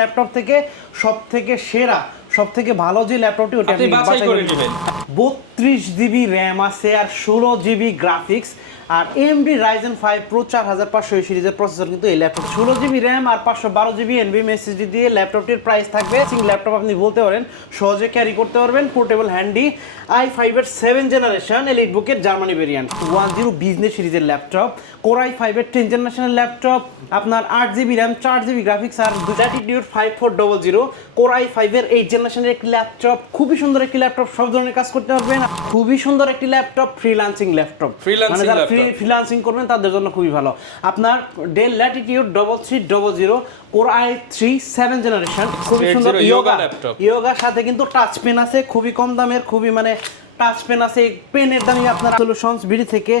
Laptop থেকে সবথেকে সেরা সবথেকে ভালো যে ল্যাপটপটি ওটা আপনি বাছাই করে নেবেন। 32 GB র্যাম আছে আর 16 GB গ্রাফিক্স আর AMD Ryzen 5 Pro 4500 সিরিজের প্রসেসর কিন্তু এই ল্যাপটপ 16 GB র্যাম আর 512 GB NVMe SSD দিয়ে ল্যাপটপটির প্রাইস থাকবে। ল্যাপটপ আপনি বলতে পারেন সহজে ক্যারি করতে পারবেন, পোর্টেবল হ্যান্ডি। i5 এর 7 জেনারেশন এলিট বুকের জার্মানি ভেরিয়েন্ট 10 বিজনেস সিরিজের ল্যাপটপ, Core i5 এর 10 জেনারেশনের ল্যাপটপ, আপনার 8 GB র্যাম 4 GB গ্রাফিক্স আর Latitude 5400 Core i5 এর 8 জেনারেশনের একটি ল্যাপটপ। খুবই সুন্দর একটি ল্যাপটপ, সব ধরনের কাজ করতে পারবেন। খুবই সুন্দর একটি ল্যাপটপ, ফ্রিল্যান্সিং ল্যাপটপ, মানে যারা ফ্রিল্যান্সিং করবেন তাদের জন্য খুবই ভালো। আপনার Dell Latitude 3300 Core i3 7 generation, খুবই সুন্দর ইয়োগার সাথে কিন্তু টাচ পেন আছে, খুবই কম দামের, খুবই মানে টাচ পেন আছে, পেনের দামই আপনার সলিউশনস বিডি থেকে।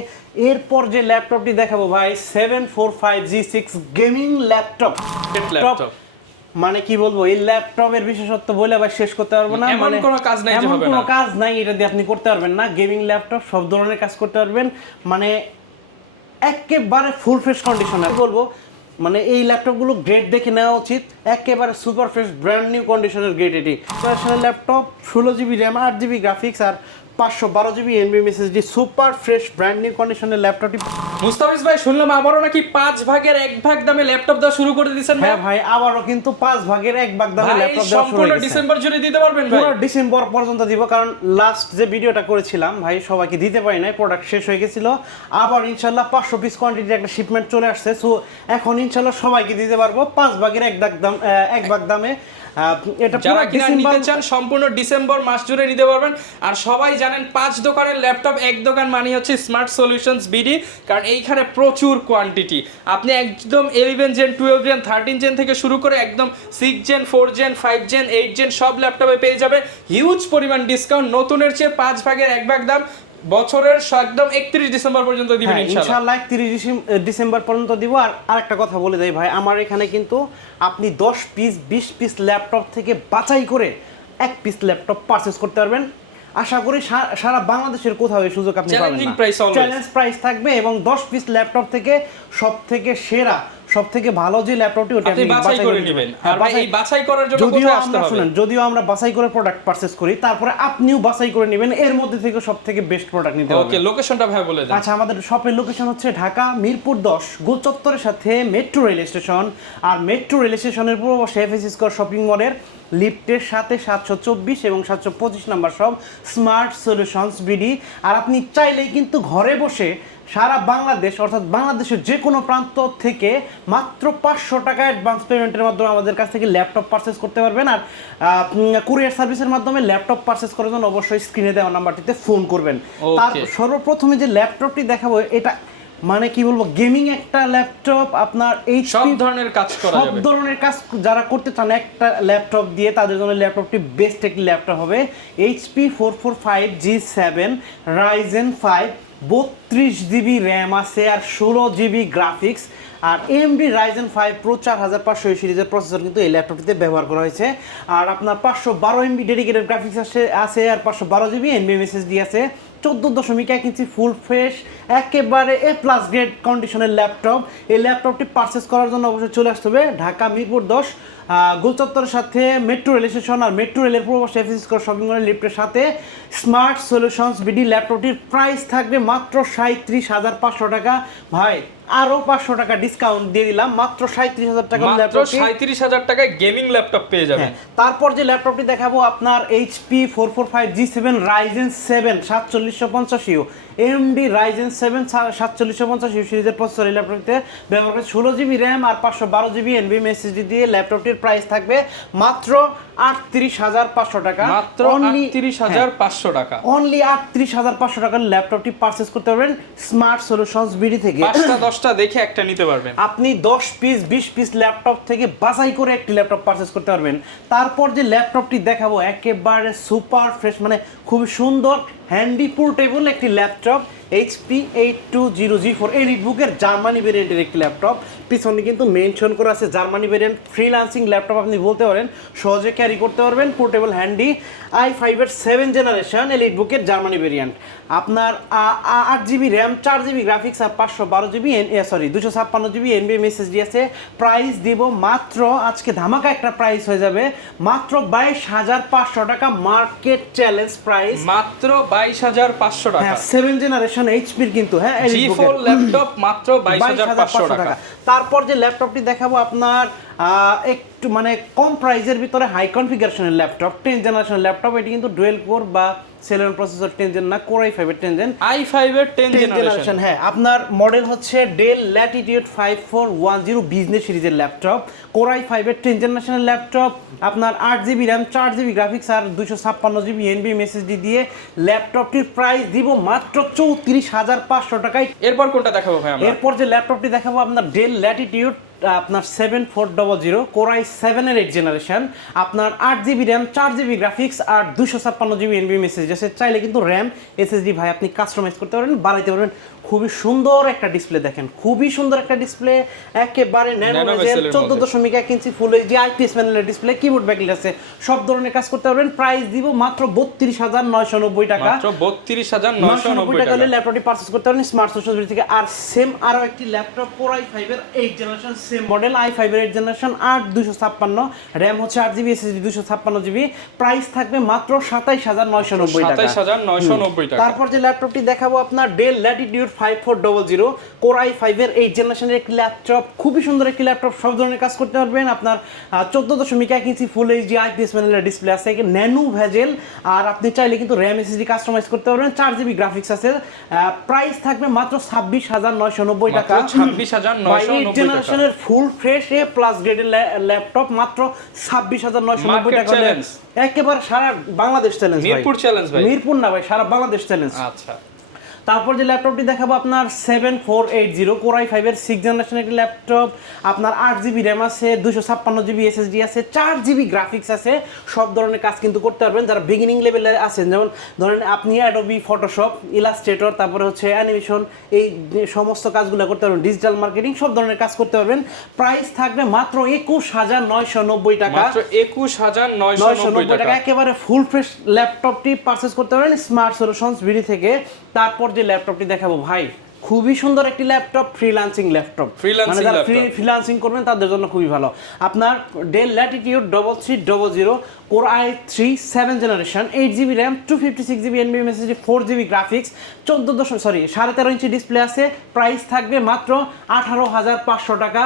এরপর যে ল্যাপটপটি দেখাবো ভাই 745G6 গেমিং ল্যাপটপ। মানে কি বলবো, এই ল্যাপটপের বিশেষত্ব বলে আবার শেষ করতে পারবো না। মানে কোনো কাজ নাই এটা দিয়ে আপনি করতে পারবেন না। গেমিং ল্যাপটপ, সব ধরনের কাজ করতে পারবেন, মানে একেবারে ফুল ফ্রেশ কন্ডিশনে বলবো। মানে এই ল্যাপটপগুলো গ্রেড দেখে নেওয়া উচিত, একেবারে সুপার ফ্রেশ ব্র্যান্ড নিউ কন্ডিশনের গ্রেড। এটি laptop, 16 GB RAM 8 GB graphics আর 512 GB NVMe SSD, super fresh brand new কন্ডিশনের ল্যাপটপটি। মুস্তাফিজ ভাই, শুনলাম আবারও নাকি 5 ভাগের 1 ভাগ দামে ল্যাপটপ দেওয়া শুরু করে দিয়েছেন। হ্যাঁ ভাই, আবারও কিন্তু 5 ভাগের 1 ভাগ দামে ল্যাপটপ দেওয়া শুরু হয়েছে। ডিসেম্বর জুড়ে দিতে পারবেন ভাই? পুরো ডিসেম্বর পর্যন্ত দিব, কারণ লাস্ট যে ভিডিওটা করেছিলাম ভাই সবাইকে দিতে পারি নাই, প্রোডাক্ট শেষ হয়ে গেছিল। আবার ইনশাআল্লাহ 500 পিস কোয়ান্টিটির একটা শিপমেন্ট চলে আসছে, সো এখন ইনশাআল্লাহ সবাইকে দিতে পারবো 5 ভাগের 1 ভাগ দামে। এটা যারা কিনা নিতে চান সম্পূর্ণ ডিসেম্বর মাস জুড়ে নিতে পারবেন। আর সবাই জানেন 5 দোকানের ল্যাপটপ এক দোকান মানে হচ্ছে স্মার্ট সলিউশনস বিডি, কারণ এইখানে প্রচুর কোয়ান্টিটি। আপনি একদম 11 জেন 12 জেন 13 জেন থেকে শুরু করে একদম 6 জেন 4 জেন 5 জেন 8 জেন সব ল্যাপটপে পেয়ে যাবে হিউজ পরিমাণ ডিসকাউন্ট। নতুনের চেয়ে 5 ভাগের 1 ভাগ দাম বছরের একদম 31 ডিসেম্বর পর্যন্ত দিবেন ইনশাআল্লাহ। 31 ডিসেম্বর পর্যন্ত দিব। আর আরেকটা কথা বলে দেই ভাই, আমার এখানে কিন্তু আপনি 10 পিস 20 পিস ল্যাপটপ থেকে বাছাই করে 1 পিস ল্যাপটপ পারচেজ করতে পারবেন। আশা করি সারা বাংলাদেশের কোথাও এই সুযোগ আপনি পাবেন না। চ্যালেঞ্জ প্রাইস থাকবে এবং 10 পিস ল্যাপটপ থেকে সবথেকে সেরা সবথেকে ভালো যে ল্যাপটপটি ওটা আপনি বাছাই করে নেবেন। আর ভাই এই বাছাই করার জন্য কোথায় আসতে হবে? শুনুন, যদিও আমরা বাছাই করে প্রোডাক্ট পারচেজ করি, তারপরে আপনিও বাছাই করে নেবেন, এর মধ্যে থেকে সবথেকে বেস্ট প্রোডাক্ট নিতে হবে। ওকে, লোকেশনটা ভাই বলে দেন। আচ্ছা, আমাদের শপের লোকেশন হচ্ছে ঢাকা মিরপুর 10 গোল চত্বরের সাথে মেট্রো রেল স্টেশন। আর মেট্রো রেল স্টেশনের পূর্ব পাশে এফএসি স্কয়ার শপিং মলের লিফটের সাথে 724 এবং 725 নাম্বার সব স্মার্ট সলিউশনস বিডি। আর আপনি চাইলেই কিন্তু ঘরে বসে সারা বাংলাদেশ অর্থাৎ বাংলাদেশের যে কোনো প্রান্ত থেকে মাত্র 500 টাকা অ্যাডভান্স পেমেন্টের মাধ্যমে আমাদের কাছ থেকে ল্যাপটপ পারচেজ করতে পারবেন। আর কুরিয়ার সার্ভিসের মাধ্যমে ল্যাপটপ পারচেজ করার জন্য অবশ্যই স্ক্রিনে দেওয়া নাম্বারটিতে ফোন করবেন। তার সর্বপ্রথমে যে ল্যাপটপটি দেখাবো, এটা মানে কি বলবো, গেমিং একটা ল্যাপটপ। আপনার এই সব ধরনের কাজ করা যাবে, সব ধরনের কাজ যারা করতে চান একটা ল্যাপটপ দিয়ে, তাদের জন্য ল্যাপটপটি বেস্ট একটি ল্যাপটপ হবে। HP 445G7 Ryzen 5 32 GB RAM আছে আর 16 GB গ্রাফিক্স আর AMD Ryzen 5 Pro 4500 সিরিজের প্রসেসর কিন্তু এই ল্যাপটপটিতে ব্যবহার করা হয়েছে। আর আপনার 512 MB ডেডিকেটেড গ্রাফিক্স আছে আর 512 GB NVMe SSD আছে। 14.1 ইঞ্চি ফুল ফ্রেশ একেবারে A+ গ্রেড কন্ডিশনের ল্যাপটপ। এই ল্যাপটপটি পারচেস করার জন্য অবশ্যই চলে আসতে হবে ঢাকা মিরপুর 10 গোল চত্বরের সাথে মেট্রো রেল স্টেশন আর মেট্রো রেলের পূর্ব পাশে এফএসি স্কয়ার শপিং মলের লিফটের সাথে স্মার্ট সলিউশনস বিডি। ল্যাপটপটির প্রাইস থাকবে মাত্র 37,500 টাকা। ভাই আরো 500 টাকা ডিসকাউন্ট দিয়ে দিলাম, মাত্র 37,000 টাকা ল্যাপটপ, 37,000 টাকায় গেমিং ল্যাপটপ পেয়ে যাবেন। তারপর যে ল্যাপটপটি দেখাবো আপনার HP 445G7 Ryzen 7 4750 AMD Ryzen 7 4750 সিরিজের প্রসেসর এই ল্যাপটপটিতে ব্যবহার করে 16 GB র্যাম আর 512 GB NVMe SSD দিয়ে। ল্যাপটপটির প্রাইস থাকবে মাত্র 38,500 টাকা। মাত্র 38,500 টাকা, অনলি 38,500 টাকার ল্যাপটপটি পারচেজ করতে পারবেন স্মার্ট সলিউশনস বিডি থেকে। 5টা 10টা দেখে একটা নিতে পারবেন। আপনি 10 পিস 20 পিস ল্যাপটপ থেকে বাছাই করে একটি ল্যাপটপ পারচেজ করতে পারবেন। তারপর যে ল্যাপটপটি দেখাবো একেবারে সুপার ফ্রেশ, মানে খুব সুন্দর হ্যান্ডি পোর্টেবল একটি ল্যাপটপ, HP 8200G4 এলিট বুকের জার্মানি ভেরিয়েন্টের একটি ল্যাপটপ। পিছনে কিন্তু মেনশন করা আছে জার্মানি ভেরিয়েন্ট ফ্রিল্যান্সিং ল্যাপটপ আপনি বলতে পারেন, সহজে ক্যারি করতে পারবেন, পোর্টেবল হ্যান্ডি, i5 এর 7 জেনারেশন এলিট বুকের জার্মানি ভেরিয়েন্ট। আপনার 8GB র্যাম, 4GB গ্রাফিক্স আর 512GB 256GB NVMe SSD আছে। প্রাইস দিব মাত্র, আজকে ধামাকা একটা প্রাইস হয়ে যাবে, মাত্র 22,500 টাকা, মার্কেট চ্যালেঞ্জ প্রাইস, মাত্র 22,500 টাকা। 7 জেনারেশন এইচপির কিন্তু, হ্যাঁ G4 ল্যাপটপ মাত্র 22,500 টাকা। তারপর যে ল্যাপটপটি দেখাবো আপনার একটু মানে কম প্রাইজের ভিতরে হাই কনফিগারেশনের ল্যাপটপ, 10 জেনারেশন ল্যাপটপ। এটি কিন্তু ডুয়েল কোর বা সেলেন প্রসেসর 10 জেন না, কোর i5 এর 10 জেন, i5 এর 10 জেনারেশন। হ্যাঁ, আপনার মডেল হচ্ছে ডেল ল্যাটিটিউড 5410 বিজনেস সিরিজের ল্যাপটপ, কোর i5 এর 10 জেনারেশনের ল্যাপটপ। আপনার 8GB র্যাম, 4GB গ্রাফিক্স আর 256GB NVMe SSD দিয়ে ল্যাপটপটির প্রাইস দিব মাত্র 34,500 টাকায়। এরপর কোনটা দেখাবো ভাই আমরা? এরপর যে ল্যাপটপটি দেখাবো আপনার ডেল ল্যাটিটিউড আপনার 7400 কোর i7 এর 8 জেনারেশন, আপনার 8GB র্যাম, 4GB গ্রাফিক্স আর 256GB NVMe SSD আছে। চাইলে কিন্তু র্যাম SSD ভাই আপনি কাস্টমাইজ করতে পারবেন, বাড়াইতে পারবেন। খুবই সুন্দর একটা ডিসপ্লে, দেখেন খুবই সুন্দর একটা ডিসপ্লে, একেবারে ন্যানো বেজেল, 14.1 ইঞ্চি ফুল এইচডি IPS প্যানেলের ডিসপ্লে, কিবোর্ড ব্যাকলাইট আছে, সব ধরনের কাজ করতে পারবেন। প্রাইস দিব মাত্র 32,990 টাকা, মাত্র 32,990 টাকা হলে ল্যাপটপটি পারচেজ করতে পারেন স্মার্ট সোশ্যাল থেকে। আর সেম আরো একটি ল্যাপটপ কোর i5 এর 8 জেনারেশন, সেম মডেল i5 এর 8 জেনারেশন, 8256, র্যাম হচ্ছে 8GB SSD 256GB, প্রাইস থাকবে মাত্র 27,990 টাকা, 27,990 টাকা। তারপর যে ল্যাপটপটি দেখাবো আপনার ডেল ল্যাটিটিউড 5400 কোর i5 এর 8 জেনারেশনের একটি ল্যাপটপ, খুবই সুন্দর একটি ল্যাপটপ, সব ধরনের কাজ করতে পারবেন। আপনার 14.1 ইঞ্চি ফুল এইচডি IPS প্যানেলের ডিসপ্লে আছে, ন্যানো ভেজেল, আর আপনি চাইলে কিন্তু র্যাম SSD কাস্টমাইজ করতে পারবেন, 4GB গ্রাফিক্স আছে। প্রাইস থাকবে মাত্র 26,990 টাকা, 26,990 জেনারেশনের ফুল ফ্রেশ এ প্লাস গ্রেডের ল্যাপটপ মাত্র 26,990 টাকা। একেবারে সারা বাংলাদেশ চ্যালেঞ্জ, মিরপুর চ্যালেঞ্জ ভাই, মিরপুর না ভাই, সারা বাংলাদেশ চ্যালেঞ্জ। আচ্ছা, তারপর যে ল্যাপটপটি দেখাবো আপনার 7480 কোর i5 এর 6 জেনারেশন একটি ল্যাপটপ, আপনার 8GB র্যাম আছে, 256GB SSD আছে, 4GB গ্রাফিক্স আছে, সব ধরনের কাজ কিন্তু করতে পারবেন। যারা বিগিনিং লেভেলে আছেন, যেমন ধরেন আপনি অ্যাডোবি ফটোশপ, ইলাস্ট্রেটর, তারপরে হচ্ছে অ্যানিমেশন, এই সমস্ত কাজগুলো করতে পারবেন, ডিজিটাল মার্কেটিং, সব ধরনের কাজ করতে পারবেন। প্রাইস থাকবে মাত্র 21,990 টাকা, মাত্র 21,990 টাকা। একেবারে ফুল ফ্রেশ ল্যাপটপটি পারচেজ করতে পারবেন স্মার্ট সলিউশনস বিডি থেকে। তারপর যে ল্যাপটপটি দেখাবো ভাই, খুবই সুন্দর একটি ল্যাপটপ, ফ্রিল্যান্সিং ল্যাপটপ, মানে যারা ফ্রিল্যান্সিং করবেন তাদের জন্য খুবই ভালো। আপনার del Latitude 3300 core i3 7 generation, 8GB RAM, 256GB NVMe SSD, 4GB graphics, 13.5 inch display আছে। প্রাইস থাকবে মাত্র 18,500 টাকা,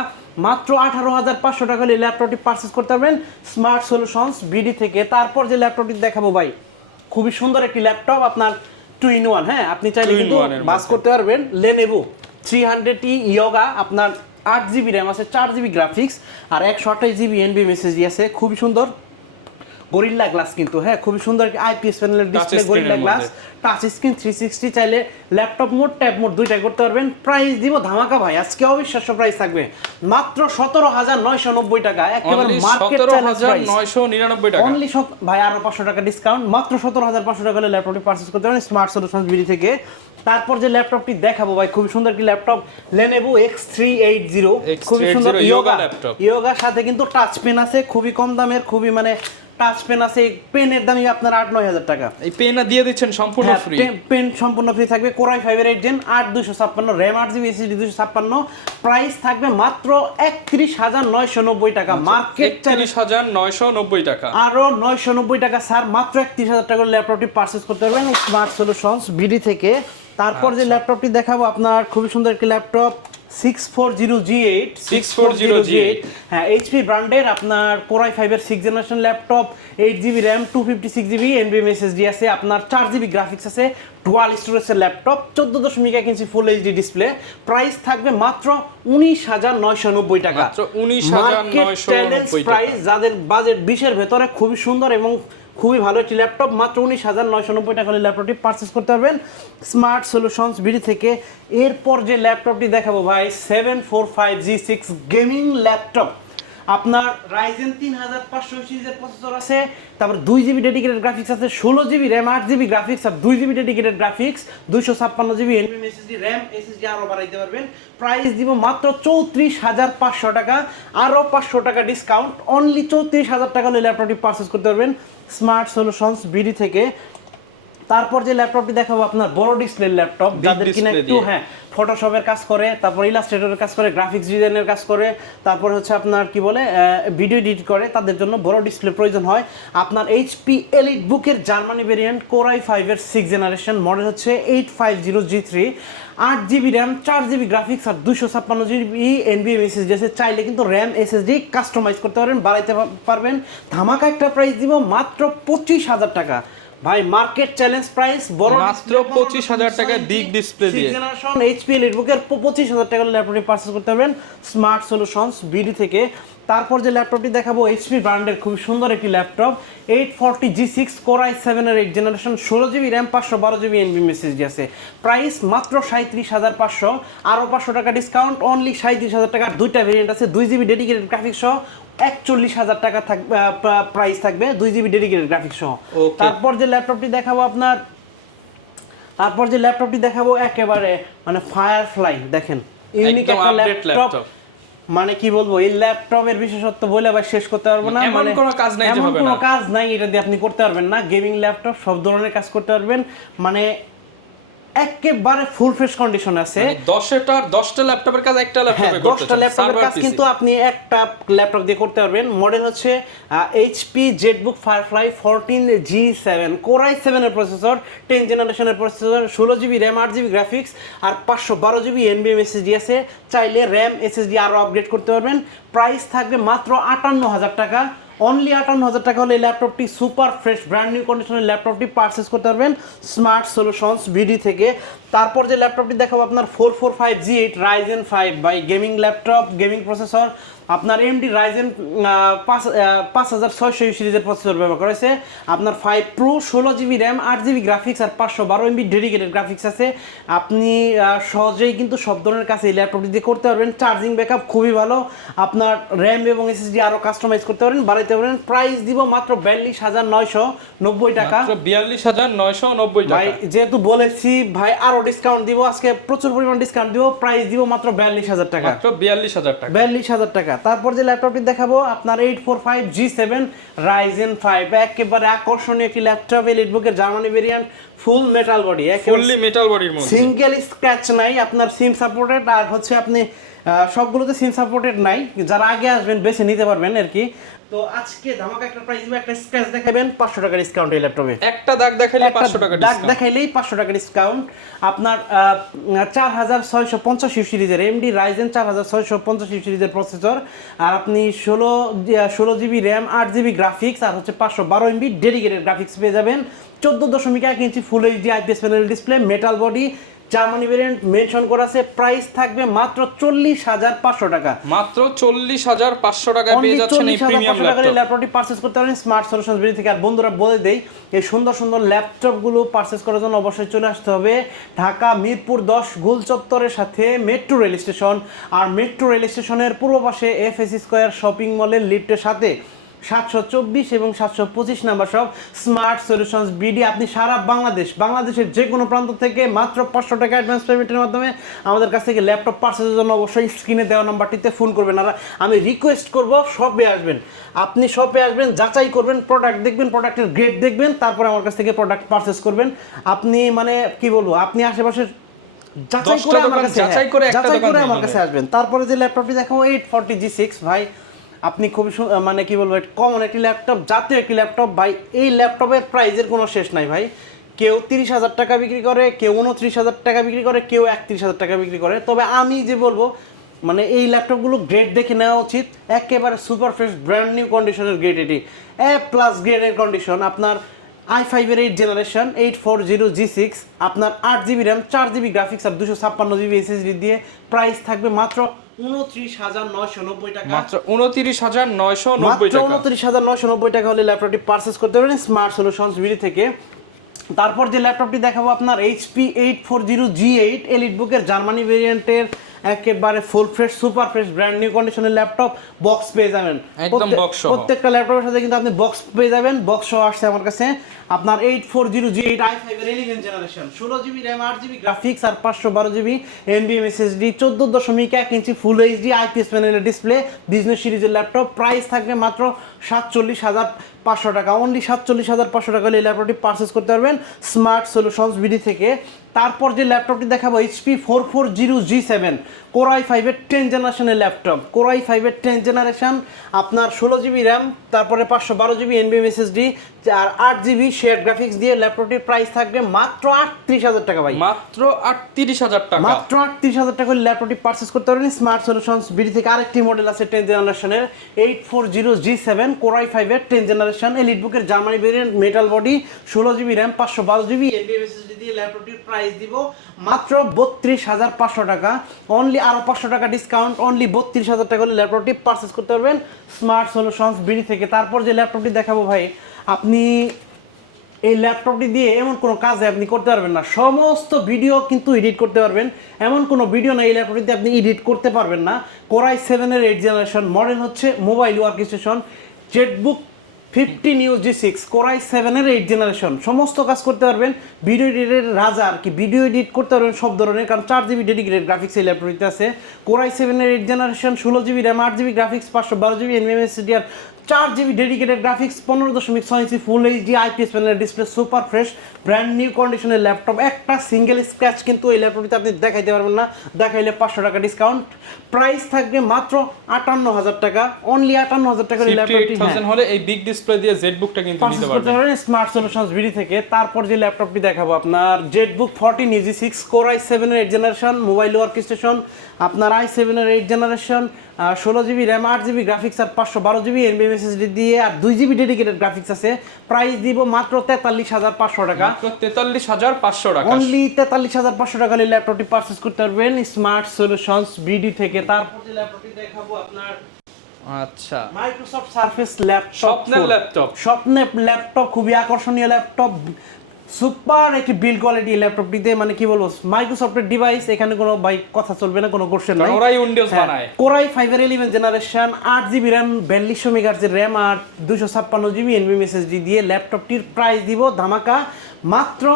মাত্র 18,500 টাকা হলে ল্যাপটপটি পারচেজ করতে পারবেন স্মার্ট সলিউশনস বিডি থেকে। তারপর যে ল্যাপটপটি দেখাবো ভাই, খুবই সুন্দর একটি ল্যাপটপ, আপনার 2-in-1, হ্যাঁ আপনি চাইলে কিন্তু বাস করতে পারবেন। Lenovo 300E Yoga, আপনার 8GB র্যাম আছে, 4GB গ্রাফিক্স আর 128GB NVMe SSD আছে, খুবই সুন্দর, গরিল্লা গ্লাস কিন্তু, হ্যাঁ খুবই সুন্দর একটি IPS প্যানেলের ডিসপ্লে, গরিল্লা গ্লাস, টাচ স্ক্রিন, 360, চাইলে ল্যাপটপ মোড, ট্যাব মোড দুইটাই করতে পারবেন। প্রাইস দিব ধামাকা ভাই, আজকে অবিশ্বাস্য প্রাইস থাকবে মাত্র 17,990 টাকা, একেবারে মার্কেট চ্যালেঞ্জ প্রাইস, 17,999 টাকা অনলি ভাই, আরো 500 টাকা ডিসকাউন্ট, মাত্র 17,500 টাকা হলে ল্যাপটপটি পারচেজ করতে পারেন স্মার্ট সলিউশনস বিডি থেকে। তারপর যে ল্যাপটপটি দেখাবো ভাই, খুবই সুন্দর একটি ল্যাপটপ, Lenovo X380, খুবই সুন্দর ইয়োগা ল্যাপটপ, ইয়োগার সাথে কিন্তু টাচ পেন আছে, খুবই কম দামের, খুবই মানে টাচ পেন আছে, পেনের দামই আপনার 8-9 হাজার টাকা। এই পেনটা দিয়ে দিচ্ছেন সম্পূর্ণ ফ্রি, পেন সম্পূর্ণ ফ্রি থাকবে। কোর i5 এর 8 gen, 8256, RAM 8GB SSD 256, price থাকবে মাত্র 31,990 টাকা, মার্কেট 31,990 টাকা, আরো 990 টাকা স্যার, মাত্র 31,000 টাকার ল্যাপটপটি পারচেজ করতে পারবেন স্মার্ট সলিউশনস বিডি থেকে। তারপর যে ল্যাপটপটি দেখাবো আপনার, খুবই সুন্দর একটি ল্যাপটপ, 640G8, হ্যাঁ HP ব্র্যান্ডের, আপনার কোর i5 এর 6 generation laptop, 8GB RAM, 256GB NVMe SSD আছে, আপনার 4GB গ্রাফিক্স আছে, ডুয়াল স্টোরেজের laptop, 14.1 inch full HD display. Price থাকবে মাত্র 19,990 টাকা, মাত্র 19,990 প্রাইস। যাদের বাজেট 20 এর ভেতরে, খুবই সুন্দর এবং খুবই ভালো একটি ল্যাপটপ, মাত্র 19,990 টাকা হলে ল্যাপটপটি পারচেজ করতে পারবেন স্মার্ট সলিউশনস বিডি থেকে। এরপর যে ল্যাপটপটি দেখাবো ভাই, 745G6 গেমিং ল্যাপটপ, আপনার রাইজেন 3500 সিরিজের প্রসেসর আছে, তারপর 2GB ডেডিকেটেড গ্রাফিক্স আছে, 16GB র্যাম, 8GB গ্রাফিক্স আর 2GB dedicated graphics, 256GB NVMe SSD RAM, SSD আরও বাড়াইতে পারবেন। প্রাইস দিব মাত্র 34,500 টাকা, আরও 500 টাকা ডিসকাউন্ট, অনলি 34,000 টাকা হলে ল্যাপটপটি পারচেস করতে পারবেন স্মার্ট সলিউশনস বিডি থেকে। তারপর যে ল্যাপটপটি দেখাবো আপনার বড় ডিসপ্লের ল্যাপটপ, যাদের কিনা একটু ফটোশপের কাজ করে, তারপর ইলাস্ট্রেটরের কাজ করে, গ্রাফিক্স ডিজাইনের কাজ করে, তারপর হচ্ছে আপনার কি বলে ভিডিও এডিট করে, তাদের জন্য বড় ডিসপ্লে প্রয়োজন হয়। আপনার এইচপি এলিট বুকের জার্মানি ভেরিয়েন্ট কোর i5 এর 6th জেনারেশন, মডেল হচ্ছে 850G3, 8GB RAM, 4GB graphics আর 256GB NVMe SSD আছে। চাইলে কিন্তু র্যাম SSD কাস্টমাইজ করতে পারবেন, বাড়াইতে পারবেন। ধামাকা একটা প্রাইস দিব মাত্র 25,000 টাকা। ভাই মার্কেট চ্যালেঞ্জ প্রাইস, বড় মাত্র 25,000 টাকা বিগ ডিসপ্লে দিয়ে জেনারেশন এইচপি এলিটবুকের 25,000 টাকা ল্যাপটপটি পারচেজ করতে পারবেন স্মার্ট সলিউশনস বিডি থেকে। তারপর যে ল্যাপটপটি দেখাবো এইচপি ব্র্যান্ডের খুব সুন্দর একটি ল্যাপটপ, 840G6 কোর i7 এর 8th generation, 16GB RAM, 512GB NVMe SSD আছে। প্রাইস মাত্র 37,500, আরও 500 টাকা ডিসকাউন্ট, অনলি 37,000 টাকার দুইটা ভেরিয়েন্ট আছে, 2GB ডেডিকেটেড গ্রাফিক্স সহ 41,000 টাকা থাকবে প্রাইস থাকবে, 2GB ডেডিকেটেড গ্রাফিক্স সহ। তারপর যে ল্যাপটপটি দেখাবো একেবারে মানে ফায়ারফ্লাই, দেখেন ইউনিক একটা ল্যাপটপ, মানে কি বলবো, এই ল্যাপটপের বিশেষত্ব বলে আবার শেষ করতে পারবো না, মানে কোনো কাজ নাই, এমন কোনো কাজ নাই এটা দিয়ে আপনি করতে পারবেন না। গেমিং ল্যাপটপ, সব ধরনের কাজ করতে পারবেন, মানে একেবারে ফুল ফ্রেশ কন্ডিশন আছে। 10টা ল্যাপটপের কাজ একটা ল্যাপটপে করতে 10টা ল্যাপটপের কাজ কিন্তু আপনি একটা ল্যাপটপ দিয়ে করতে পারবেন। মডেল হচ্ছে HP Jetbook firefly 14G7 core i7 এর প্রসেসর, 10th জেনারেশনের processor, 16GB RAM, 8GB graphics আর 512GB NVMe SSD আছে। চাইলে র্যাম SSD আরও আপগ্রেড করতে পারবেন। প্রাইস থাকবে মাত্র 58,000 টাকা, অনলি 58,000 টাকা হলে ল্যাপটপটি সুপার ফ্রেশ ব্র্যান্ড নিউ কন্ডিশনের ল্যাপটপটি পারচেস করতে পারবেন স্মার্ট সলিউশনস বিডি থেকে। তারপর যে ল্যাপটপটি দেখাবো আপনার 445G8 Ryzen 5 by gaming laptop, gaming processor, আপনার AMD রাইজেন 5600 সিরিজের প্রসেসর ব্যবহার করেছে। আপনার 5 pro, 16GB RAM, 8GB graphics আর 512MB ডেডিকেটেড গ্রাফিক্স আছে। আপনি সহজেই কিন্তু সব ধরনের কাজ এই ল্যাপটপটি দিয়ে করতে পারবেন। চার্জিং ব্যাকআপ খুবই ভালো, আপনার র্যাম এবং SSD আরও কাস্টমাইজ করতে পারেন, বাড়াইতে পারেন। প্রাইস দিব মাত্র 42,990 টাকা, মাত্র 42,990 টাকা। ভাই যেহেতু বলেছি ভাই আরো ডিসকাউন্ট দিব, আজকে প্রচুর পরিমাণ ডিসকাউন্ট দিব, প্রাইস দিব মাত্র 42,000 টাকা, মাত্র 42,000 টাকা, 42,000 টাকা। তারপর যে ল্যাপটপটি দেখাবো আপনার 845G7 রাইজেন 5, একেবারে আকর্ষণীয় একটি ল্যাপটপ, এলিটবুকের Germany variant, full metal body, fully metal বডির মধ্যে, সিঙ্গেল স্ক্র্যাচ নাই, আপনার সিম সাপোর্টেড, আর হচ্ছে আপনি সবগুলোতে সিম সাপোর্টেড নাই, যারা আগে আসবেন বেছে নিতে পারবেন আর কি। তো আজকে ধামাকা একটা প্রাইস দিব, একটা স্ক্র্যাচ দেখাবেন 500 টাকা ডিসকাউন্ট এই ল্যাপটপে, একটা দাগ দেখাইলে 500 টাকা দাগ দেখাইলেই 500 টাকা ডিসকাউন্ট। আপনার 4650 সিরিজের AMD রাইজেন 4650 সিরিজের প্রসেসর, আর আপনি 16GB র্যাম, 8GB গ্রাফিক্স আর হচ্ছে 512MB ডেডিকেটেড গ্রাফিক্স পেয়ে যাবেন। 14.1 inch full HD IPS panel display, metal body, Germany variant mention করা আছে। প্রাইস থাকবে মাত্র 40,500 টাকা, মাত্র 40,500 টাকায় পেয়ে যাচ্ছেন এই প্রিমিয়াম ল্যাপটপ। ল্যাপটপটি পারচেজ করতে পারেন স্মার্ট সলিউশনস বিডি থেকে। আর বন্ধুরা বলে দেই, এই সুন্দর সুন্দর ল্যাপটপগুলো পারচেজ করার জন্য অবশ্যই চলে আসতে হবে ঢাকা মিরপুর 10 গোল চত্বরের সাথে মেট্রো রেল স্টেশন, আর মেট্রো রেল স্টেশনের পূর্ব পাশে FS স্কয়ার শপিং মলের লিফটের সাথে 724 এবং 725 নাম্বার সব স্মার্ট সলিউশনস বিডি। আপনি সারা বাংলাদেশের যে কোনো প্রান্ত থেকে মাত্র 500 টাকা অ্যাডভান্স পেমেন্টের মাধ্যমে আমাদের কাছ থেকে ল্যাপটপ পারচেজের জন্য অবশ্যই স্ক্রিনে দেওয়া নাম্বারটিতে ফোন করবেন। আর আমি রিকোয়েস্ট করব শপে আসবেন, আপনি শপে আসবেন, যাচাই করবেন, প্রোডাক্ট দেখবেন, প্রোডাক্টের গ্রেড দেখবেন, তারপরে আমার কাছ থেকে প্রোডাক্ট পারচেজ করবেন। আপনি মানে কি বলবো, আপনি আশেপাশের যাচাই করে আমার কাছে আসবেন। তারপরে যে ল্যাপটপটি দেখাবো 840G6, ভাই আপনি খুবই মানে কি বলবো, কমন একটি ল্যাপটপ, জাতীয় একটি ল্যাপটপ ভাই। এই ল্যাপটপের প্রাইসের কোনো শেষ নাই ভাই। কেউ 30,000 টাকা বিক্রি করে, কেউ 29,000 টাকা বিক্রি করে, কেউ 31,000 টাকা বিক্রি করে। তবে আমি যে বলবো, মানে এই ল্যাপটপগুলো গ্রেড দেখে নেওয়া উচিত, একেবারে সুপার ফ্রেশ ব্র্যান্ড নিউ কন্ডিশনের গ্রেড, এটি A+ গ্রেডের কন্ডিশন। আপনার i5 এর 8th জেনারেশন 840G6, আপনার 8GB র্যাম, 4GB গ্রাফিক্স আর 256GB SSD দিয়ে প্রাইস থাকবে মাত্র 29,990 টাকা, মাত্র 29,990 টাকা, 29,990 টাকা হলে ল্যাপটপটি পারচেজ করতে পারেন স্মার্ট সলিউশনস বিডি থেকে। তারপর যে ল্যাপটপটি দেখাবো আপনার HP 840G8 এলিটবুকের জার্মানি ভেরিয়েন্টের একেবারে full fresh super fresh brand new কন্ডিশনের ল্যাপটপ বক্স পেয়ে যাবেন। একদম box সহ। প্রত্যেকটা ল্যাপটপের সাথে কিন্তু আপনি বক্স পেয়ে যাবেন। বক্স সহ আসছে আমার কাছে আপনার 8400G8 i5 এর 11 generation, 16GB RAM, 8GB graphics আর 512GB NVMe SSD, 14.1 inch full HD IPS প্যানেলের ডিসপ্লে, বিজনেস সিরিজের ল্যাপটপ। প্রাইস থাকবে মাত্র 47,500 টাকা। অনলি 47,500 টাকা হলে এই ল্যাপটপটি পারচেস করতে পারবেন স্মার্ট সলিউশনস বিডি থেকে। তারপর যে ল্যাপটপটি দেখাবো HP 440G7 Core i5 এর 10 জেনারেশনের ল্যাপটপ। Core i5 এর 10 জেনারেশন, আপনার 16GB RAM, তারপরে 512GB NVMe SSD আর 8GB শেয়ার গ্রাফিক্স দিয়ে ল্যাপটপটির প্রাইস থাকবে মাত্র 38,000 টাকা ভাই। মাত্র 38,000 টাকা। মাত্র 38,000 টাকা হলে ল্যাপটপটি পারচেস করতে পারবেন স্মার্ট সলিউশনস বিডি থেকে। আরেকটি মডেল আছে 10 জেনারেশনের 840G7 Core i5 এর 10 জেনারেশন, এলিট বুকের Germany variant, metal body, 16GB RAM, 512GB NVMe SSD দিয়ে ল্যাপটপটির প্রাইস দিব মাত্র 32,500 টাকা। অনলি আরো 500 টাকা ডিসকাউন্ট, অনলি 32,000 টাকা হলে ল্যাপটপটি পারচেস করতে পারবেন স্মার্ট সলিউশনস বিডি থেকে। তারপর যে ল্যাপটপটি দেখাবো ভাই, আপনি এই ল্যাপটপটি দিয়ে এমন কোনো কাজে আপনি করতে পারবেন না, সমস্ত ভিডিও কিন্তু এডিট করতে পারবেন। এমন কোনো ভিডিও না এই ল্যাপটপটিতে আপনি এডিট করতে পারবেন না। Core i7 এর 8 জেনারেশন, মডেল হচ্ছে mobile workstation, Jetbook 15UG6 Core i7 এর 8 জেনারেশন, সমস্ত কাজ করতে পারবেন। ভিডিও এডিটের রাজা আর কি, ভিডিও এডিট করতে পারবেন সব ধরনের, কারণ 4GB ডেডিকেটেড গ্রাফিক্স এই ল্যাপটপটিতে আছে। Core i7 এর 8 generation, 16GB RAM, 8GB graphics, 512GB NVMe SSD আর 4GB ডেডিকেটেড গ্রাফিক্স, 15.6 ইঞ্চি ফুল এইচডি IPS প্যানেলের display, super fresh brand new কন্ডিশনের ল্যাপটপ। একটা সিঙ্গেল স্ক্র্যাচ কিন্তু এই ল্যাপটপটিতে আপনি দেখাইতে পারবেন না, দেখাইলে 500 টাকা ডিসকাউন্ট। প্রাইস থাকবে মাত্র 58,000 টাকা, অনলি 58,000 টাকা এই ল্যাপটপটি। 58,000 হলে এই বিগ ডিসপ্লে দিয়ে জেটবুকটা কিন্তু নিতে পারবেন স্মার্ট সলিউশনস বিডি থেকে। তারপর যে ল্যাপটপটি দেখাবো আপনার জেটবুক 14UG6 Core i7 এর 8 জেনারেশন, মোবাইল ওয়ার্কস্টেশন, আপনার i7 এর 8 generation, 16GB RAM, 8GB graphics আর 512GB NVMe SSD দিয়ে আর 2GB ডেডিকেটেড গ্রাফিক্স আছে। প্রাইস দিব মাত্র 43,500 টাকা। মাত্র 43,500 টাকা। অনলি 43,500 টাকা হলে ল্যাপটপটি পারচেজ করতে পারবেন স্মার্ট সলিউশনস বিডি থেকে। তারপর যে ল্যাপটপটি দেখাবো আপনার আচ্ছা মাইক্রোসফট সারফেস ল্যাপটপ, স্বপ্নের ল্যাপটপ। স্বপ্নের ল্যাপটপ, খুবই আকর্ষণীয় ল্যাপটপ, সুপার একটি বিল্ড কোয়ালিটি ল্যাপটপটিতে। মানে কি বলবো, মাইক্রোসফটের ডিভাইস, এখানে কোনো ভাই কথা চলবে না, কোনো কোশ্চেন নাই, ওরাই উইন্ডোজ বানায়। Core i5 এর 11 জেনারেশন, 8GB RAM, 4200 MHz এর RAM আর 256GB NVMe SSD দিয়ে ল্যাপটপটির প্রাইস দিব ধামাকা মাত্র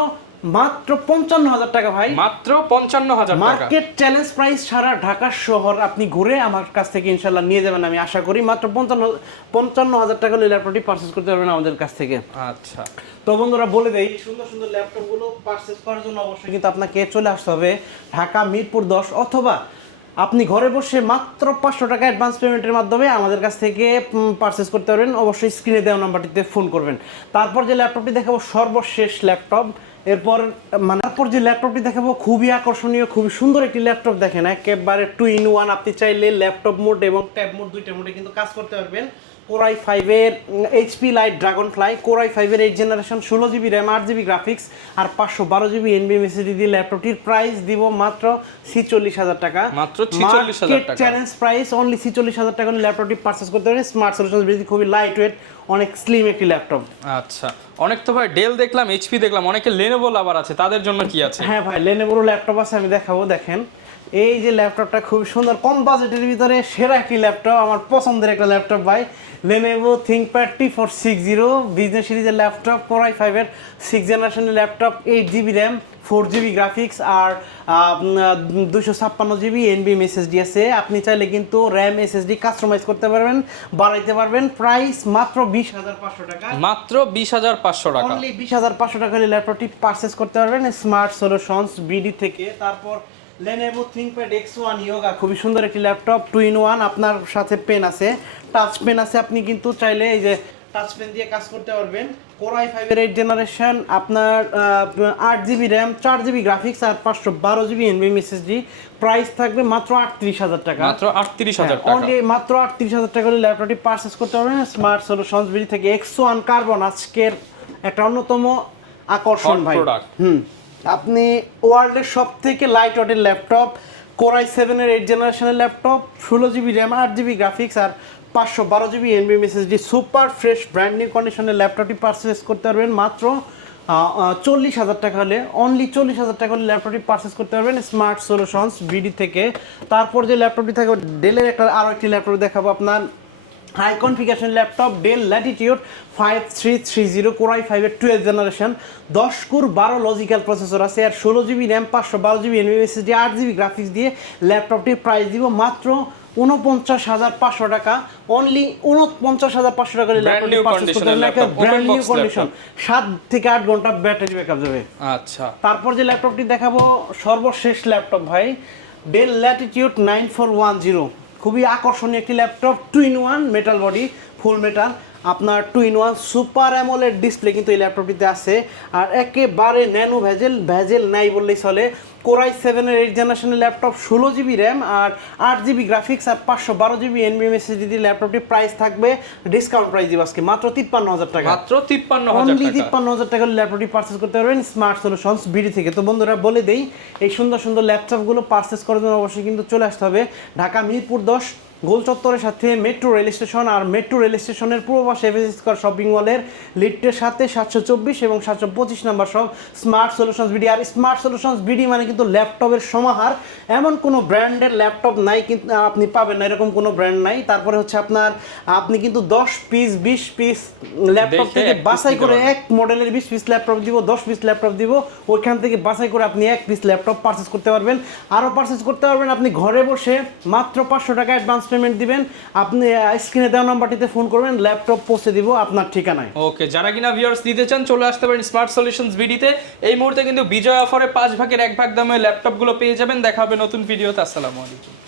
55,000 টাকা ভাই। মাত্র 55,000 টাকা। মার্কেট চ্যালেঞ্জ প্রাইস সারা ঢাকা শহর আপনি ঘুরে আমার কাছ থেকে ইনশাআল্লাহ নিয়ে যাবেন, আমি আশা করি। মাত্র 55,000 টাকা হলে ল্যাপটপটি পারচেজ করতে পারবেন আমাদের কাছ থেকে। আচ্ছা তো বন্ধুরা বলে দেই, সুন্দর সুন্দর ল্যাপটপগুলো পারচেজ করার জন্য অবশ্যই কিন্তু আপনাকে চলে আসতে হবে ঢাকা মিরপুর 10, অথবা আপনি ঘরে বসে মাত্র 500 টাকা অ্যাডভান্স পেমেন্টের মাধ্যমে আমাদের কাছ থেকে পারচেজ করতে পারবেন। অবশ্যই স্ক্রিনে দেওয়া নাম্বারটিতে ফোন করবেন। তারপর যে ল্যাপটপটি দেখাবো সর্বশেষ ল্যাপটপ, এরপর তারপর যে ল্যাপটপটি দেখাবো খুবই আকর্ষণীয়, খুবই সুন্দর একটি ল্যাপটপ। দেখেন একেবারে 2-in-1, আপনি চাইলে ল্যাপটপ মোড এবং ট্যাব মোড দুইটা মোডে কিন্তু কাজ করতে পারবেন। Core i5 এর HP Lite Dragonfly, Core i5 এর 8 generation, 16GB RAM, 8GB graphics আর 512GB NVMe SSD দিয়ে ল্যাপটপটির প্রাইস দিব মাত্র 46,000 টাকা। মাত্র 46,000 টাকা। চ্যালেঞ্জ প্রাইস অনলি 46,000 টাকা হলে ল্যাপটপটি পারচেজ করতে পারেন স্মার্ট সলিউশনস বিডি। খুবই লাইট ওয়েট, অনেক স্লিম একটি ল্যাপটপ। আচ্ছা, অনেক তো ভাই ডেল দেখলাম, HP দেখলাম, অনেকে Lenovo আবার আছে, তাদের জন্য কি আছে? হ্যাঁ ভাই, Lenovo ল্যাপটপ আছে, আমি দেখাবো। দেখেন এই যে ল্যাপটপটা খুব সুন্দর, কম বাজেটের ভিতরে সেরা একটি ল্যাপটপ, আমার পছন্দের একটা ল্যাপটপ ভাই। Lenovo ThinkPad T460 বিজনেস সিরিজের ল্যাপটপ, Core i5 এর 6 জেনারেশনের laptop, 8GB RAM, 4GB graphics আর 256GB NVMe SSD আছে। আপনি চাইলে কিন্তু RAM SSD কাস্টমাইজ করতে পারবেন, বাড়াইতে পারবেন। প্রাইস মাত্র 20,500 টাকা। মাত্র 20,500 টাকা। অনলি 20,500 টাকা হলে ল্যাপটপটি পারচেজ করতে পারবেন স্মার্ট সলিউশনস বিডি থেকে। তারপর Lenovo ThinkPad X1 Yoga, খুবই সুন্দর একটি ল্যাপটপ, 2-in-1, আপনার সাথে পেন আছে, টাচ পেন আছে, আপনি কিন্তু চাইলে এই যে টাচ পেন দিয়ে কাজ করতে পারবেন। Core i5 এর 8 জেনারেশন, আপনার 8GB RAM, 4GB গ্রাফিক্স আর 512GB NVMe SSD। প্রাইস থাকবে মাত্র 38,000 টাকা। মাত্র 38,000 টাকা। অনলি মাত্র 38,000 টাকা হলে ল্যাপটপটি পারচেজ করতে পারবেন স্মার্ট সলিউশনস বিডি থেকে। X1 কার্বন আজকের একটা অন্যতম আকর্ষণ ভাই। আপনি ওয়ার্ল্ডের সব থেকে লাইট ওয়েটের ল্যাপটপ, Core i7 এর 8 জেনারেশনের laptop, 16GB RAM, 8GB graphics আর 512GB NVMe SSD, super fresh brand new কন্ডিশনের ল্যাপটপটি পারচেজ করতে পারবেন মাত্র 40,000 টাকা হলে, অনলি 40,000 টাকা হলে ল্যাপটপটি পারচেস করতে পারবেন স্মার্ট সলিউশনস বিডি থেকে। তারপর যে ল্যাপটপটি থাকে ডেলের আরও একটি ল্যাপটপ দেখাবো আপনার, high configuration laptop Dell Latitude 5330 Core i5 12th generation, 10 core 12 logical processor আছে, আর 16 GB RAM, 512 GB NVMe SSD, 8 GB graphics দিয়ে ল্যাপটপটির প্রাইস দিব মাত্র 49,500 টাকা। অনলি 49,500 টাকা ল্যাপটপটি পারচেজ করতে পারবেন, একটা ব্র্যান্ড নিউ কন্ডিশন, 7 থেকে 8 ঘন্টা ব্যাটারি ব্যাকআপ যাবে। আচ্ছা, তারপর যে ল্যাপটপটি দেখাবো সর্বশেষ ল্যাপটপ ভাই, ডেল ল্যাটিটিউড 9410, খুবই আকর্ষণীয় একটি ল্যাপটপ, 2-in-1 মেটাল বডি, ফুল মেটাল, আপনার 2-in-1 সুপার অ্যামোলেড ডিসপ্লে কিন্তু এই ল্যাপটপটিতে আছে, আর একেবারে ন্যানো ভেজেল নাই বললেই চলে। Core i7 এর 8th জেনারেশনের ল্যাপটপ, 16 জিবি র্যাম আর 8 জিবি গ্রাফিক্স আর 512 জিবি এনভিএমই এসএসডি দিয়ে ল্যাপটপটির প্রাইস থাকবে, ডিসকাউন্ট প্রাইস দিব আজকে মাত্র 53,000 টাকা। মাত্র 53,000 অনলি টাকা। 53,000 টাকার ল্যাপটপটি পারচেস করতে পারবেন স্মার্ট সলিউশনস বিডি থেকে। তো বন্ধুরা বলে দেই, এই সুন্দর সুন্দর ল্যাপটপগুলো পারচেস করার জন্য অবশ্যই কিন্তু চলে আসতে হবে ঢাকা মিরপুর 10 গোল চত্বরের সাথে মেট্রো রেল স্টেশন, আর মেট্রো রেল স্টেশনের পূর্ব পাশে এফএস স্কয়ার শপিং মলের লিফটের সাথে 724 এবং 725 নাম্বার সব স্মার্ট সলিউশনস বিডি। আর স্মার্ট সলিউশনস বিডি মানে কিন্তু ল্যাপটপের সমাহার, এমন কোনো ব্র্যান্ডের ল্যাপটপ নাই কিন্তু আপনি পাবেন না, এরকম কোনো ব্র্যান্ড নাই। তারপরে হচ্ছে আপনার, আপনি কিন্তু 10 পিস 20 পিস ল্যাপটপ থেকে বাছাই করে, এক মডেলের 20 পিস ল্যাপটপ দিব, 10 পিস ল্যাপটপ দিব, ওইখান থেকে বাছাই করে আপনি এক পিস ল্যাপটপ পারচেস করতে পারবেন। আরও পারচেস করতে পারবেন আপনি ঘরে বসে, মাত্র 500 টাকা অ্যাডভান্স পেমেন্ট দিবেন, আপনি স্ক্রিনে দেওয়া নাম্বারটিতে ফোন করবেন, ল্যাপটপ পৌঁছে দিব আপনার ঠিকানায়। ওকে, যারা কিনা ভিউয়ার্স দিতে চান চলে আসতে পারেন স্মার্ট সলিউশনস বিডিতে। এই মুহূর্তে কিন্তু বিজয় অফারে 5 ভাগের 1 ভাগ দামে ল্যাপটপগুলো পেয়ে যাবেন। দেখা হবে নতুন ভিডিওতে। আসসালামু আলাইকুম।